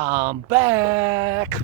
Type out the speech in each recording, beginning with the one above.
I'm back.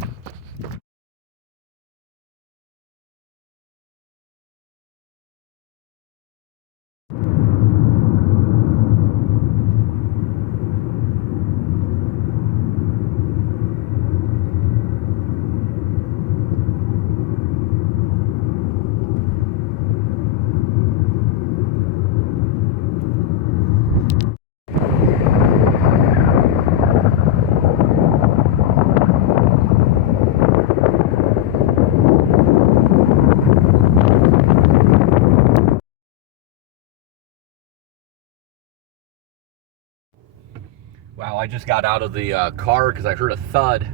Wow, I just got out of the car because I heard a thud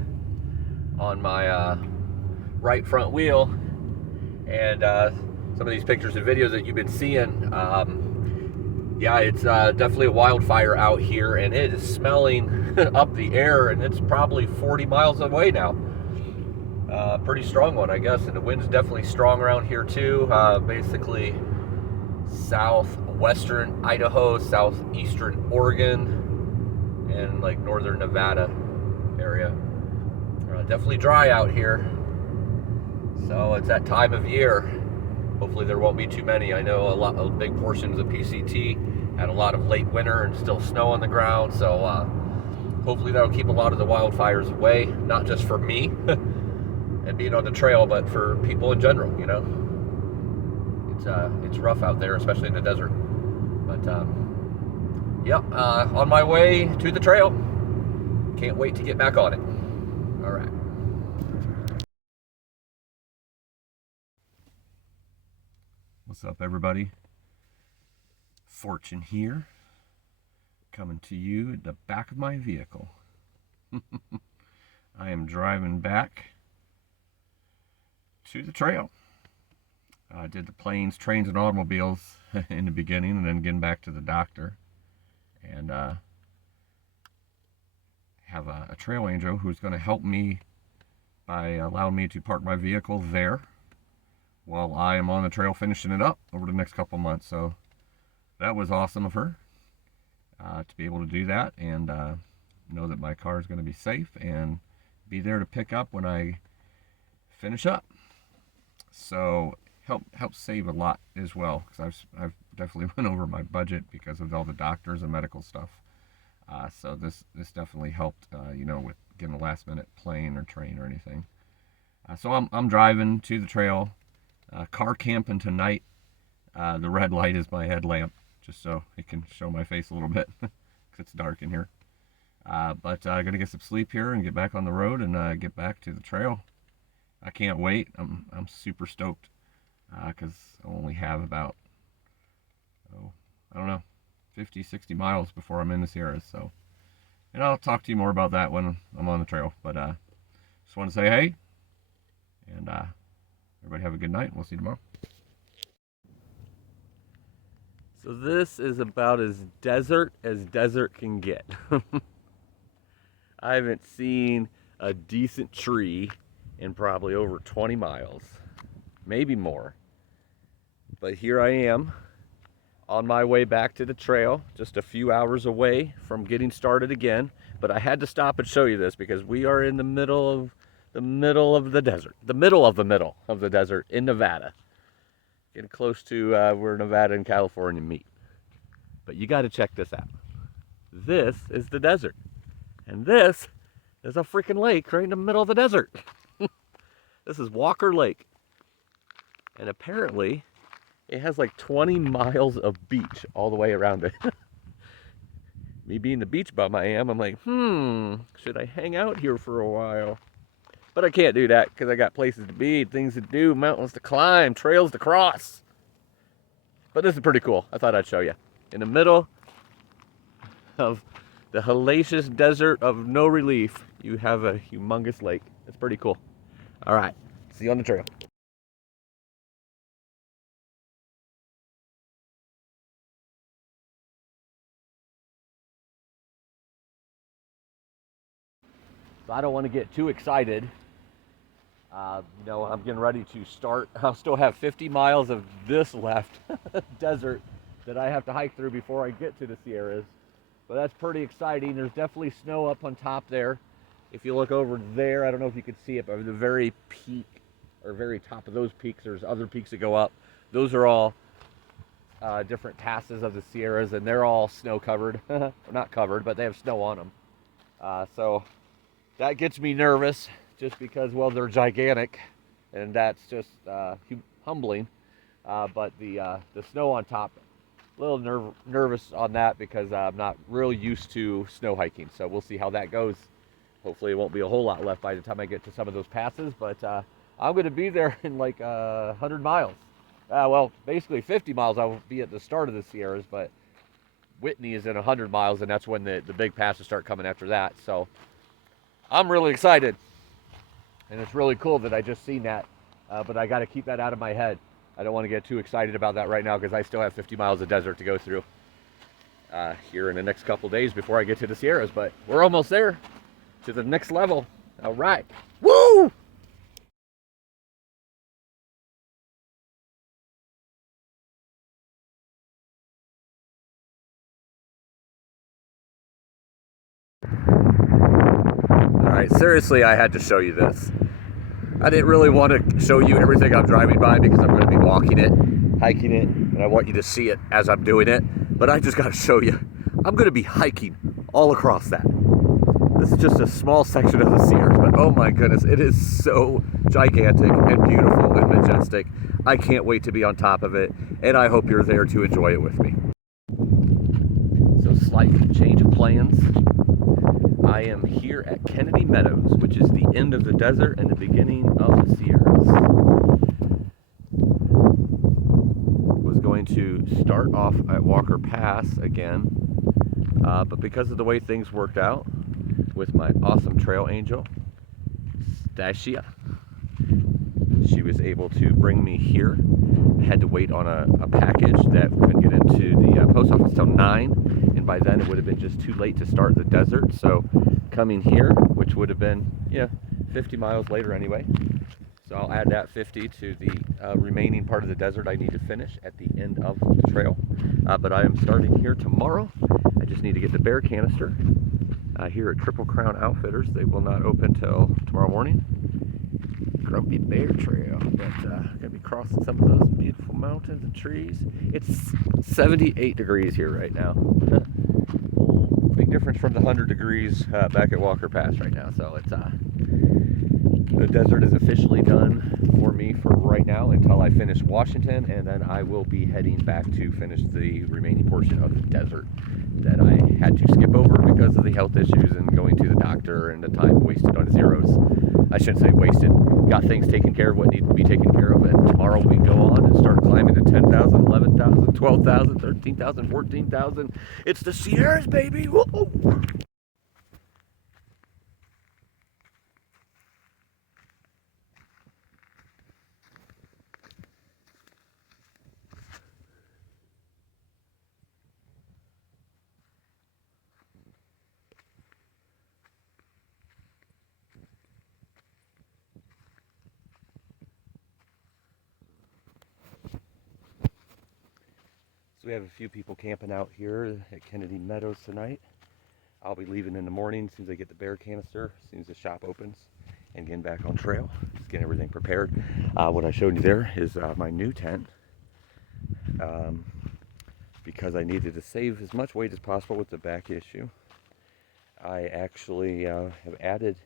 on my right front wheel. And some of these pictures and videos that you've been seeing, yeah, it's definitely a wildfire out here, and it is smelling up the air, and it's probably 40 miles away now. Pretty strong one, I guess, and the wind's definitely strong around here too. Basically southwestern Idaho, southeastern Oregon, and like northern Nevada area. Definitely dry out here, so it's that time of year. Hopefully there won't be too many. I know a lot of big portions of PCT had a lot of late winter and still snow on the ground, so hopefully that'll keep a lot of the wildfires away, not just for me and being on the trail, but for people in general. You know, it's rough out there, especially in the desert. But yep, on my way to the trail. Can't wait to get back on it. All right. What's up, everybody? Fortune here, coming to you at the back of my vehicle. I am driving back to the trail. I did the planes, trains, and automobiles in the beginning, and then getting back to the doctor. And have a trail angel who's going to help me by allowing me to park my vehicle there while I am on the trail finishing it up over the next couple months. So that was awesome of her to be able to do that, and know that my car is going to be safe and be there to pick up when I finish up. So help save a lot as well, because I've definitely went over my budget because of all the doctors and medical stuff. So this definitely helped, you know, with getting a last minute plane or train or anything. So I'm driving to the trail, car camping tonight. The red light is my headlamp, just so it can show my face a little bit, because it's dark in here. But I'm gonna get some sleep here and get back on the road and get back to the trail. I can't wait. I'm super stoked, because I only have about, I don't know, 50, 60 miles before I'm in the Sierras. So, and I'll talk to you more about that when I'm on the trail. But just want to say hey, and everybody have a good night, and we'll see you tomorrow. So this is about as desert can get. I haven't seen a decent tree in probably over 20 miles, maybe more. But here I am on my way back to the trail, just a few hours away from getting started again. But I had to stop and show you this because we are in the middle of the desert, the middle of the desert in Nevada. Getting close to where Nevada and California meet. But you got to check this out. This is the desert, and this is a freaking lake right in the middle of the desert. This is Walker Lake, and apparently it has like 20 miles of beach all the way around it. Me being the beach bum I'm like, should I hang out here for a while? But I can't do that because I got places to be, things to do, mountains to climb, trails to cross. But this is pretty cool. I thought I'd show you. In the middle of the hellacious desert of no relief, you have a humongous lake. It's pretty cool. All right, see you on the trail. So I don't want to get too excited. You know, I'm getting ready to start. I'll still have 50 miles of this left desert that I have to hike through before I get to the Sierras. But that's pretty exciting. There's definitely snow up on top there. If you look over there, I don't know if you can see it, but the very peak or very top of those peaks, there's other peaks that go up. Those are all different passes of the Sierras, and they're all snow covered. Not covered, but they have snow on them. So that gets me nervous just because, well, they're gigantic, and that's just humbling. But the snow on top, a little nervous on that because I'm not real used to snow hiking. So we'll see how that goes. Hopefully it won't be a whole lot left by the time I get to some of those passes, but I'm going to be there in like 100 miles. Well, basically 50 miles I will be at the start of the Sierras, but Whitney is in 100 miles, and that's when the big passes start coming after that. So I'm really excited, and it's really cool that I just seen that, but I got to keep that out of my head. I don't want to get too excited about that right now because I still have 50 miles of desert to go through here in the next couple days before I get to the Sierras, but we're almost there to the next level. All right. Woo! All right, seriously, I had to show you this. I didn't really want to show you everything I'm driving by because I'm going to be walking it, hiking it, and I want you to see it as I'm doing it. But I just got to show you, I'm going to be hiking all across that. This is just a small section of the Sierras, but oh my goodness, it is so gigantic and beautiful and majestic. I can't wait to be on top of it, and I hope you're there to enjoy it with me. So slight change of plans. I am here at Kennedy Meadows, which is the end of the desert and the beginning of the Sierras. Was going to start off at Walker Pass again, but because of the way things worked out with my awesome trail angel, Stacia, she was able to bring me here. I had to wait on a package that couldn't get into the post office till 9, and by then it would have been just too late to start the desert. So coming here, which would have been 50 miles later anyway, so I'll add that 50 to the remaining part of the desert I need to finish at the end of the trail. But I am starting here tomorrow. I just need to get the bear canister here at Triple Crown Outfitters. They will not open till tomorrow morning. Grumpy Bear Trail, but gonna be crossing some of those beautiful mountains and trees. It's 78 degrees here right now. Big difference from the 100 degrees back at Walker Pass right now. So it's the desert is officially done for me for right now until I finish Washington, and then I will be heading back to finish the remaining portion of the desert that I had to skip over because of the health issues and going to the doctor and the time wasted on zeros. I shouldn't say wasted. Got things taken care of, what needed to be taken care of, and tomorrow we go on and start climbing to 10,000, 11,000, 12,000, 13,000, 14,000. It's the Sierras, baby! Whoa! So we have a few people camping out here at Kennedy Meadows tonight. I'll be leaving in the morning as soon as I get the bear canister, as soon as the shop opens, and getting back on trail, just getting everything prepared. What I showed you there is my new tent, because I needed to save as much weight as possible with the back issue. I actually have added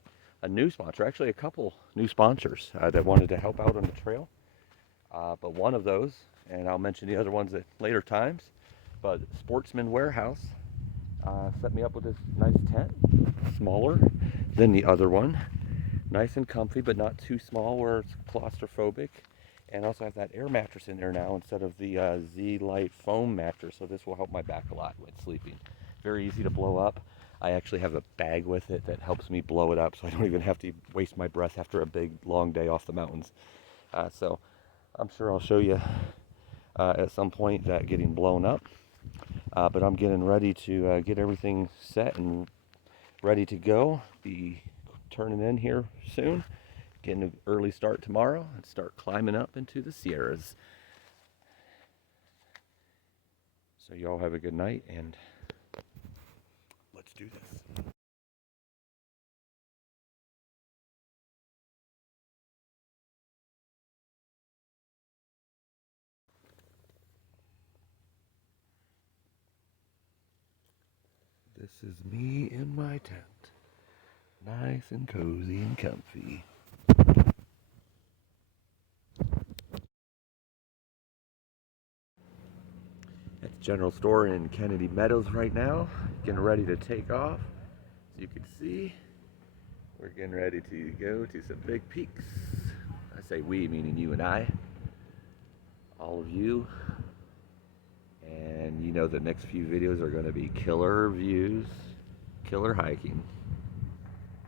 a new sponsor, actually a couple new sponsors that wanted to help out on the trail. But one of those, and I'll mention the other ones at later times, but Sportsman Warehouse set me up with this nice tent, smaller than the other one, nice and comfy but not too small where it's claustrophobic, and also have that air mattress in there now instead of the Z-Lite foam mattress, so this will help my back a lot when sleeping. Very easy to blow up. I actually have a bag with it that helps me blow it up so I don't even have to waste my breath after a big long day off the mountains. So I'm sure I'll show you at some point that getting blown up, but I'm getting ready to get everything set and ready to go. Be turning in here soon, getting an early start tomorrow, and start climbing up into the Sierras. So y'all have a good night, and let's do this. This is me in my tent. Nice and cozy and comfy. At the general store in Kennedy Meadows right now, getting ready to take off. As you can see, we're getting ready to go to some big peaks. I say we, meaning you and I. All of you. And you know the next few videos are going to be killer views, killer hiking.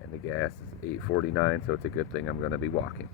And the gas is $8.49, so it's a good thing I'm going to be walking.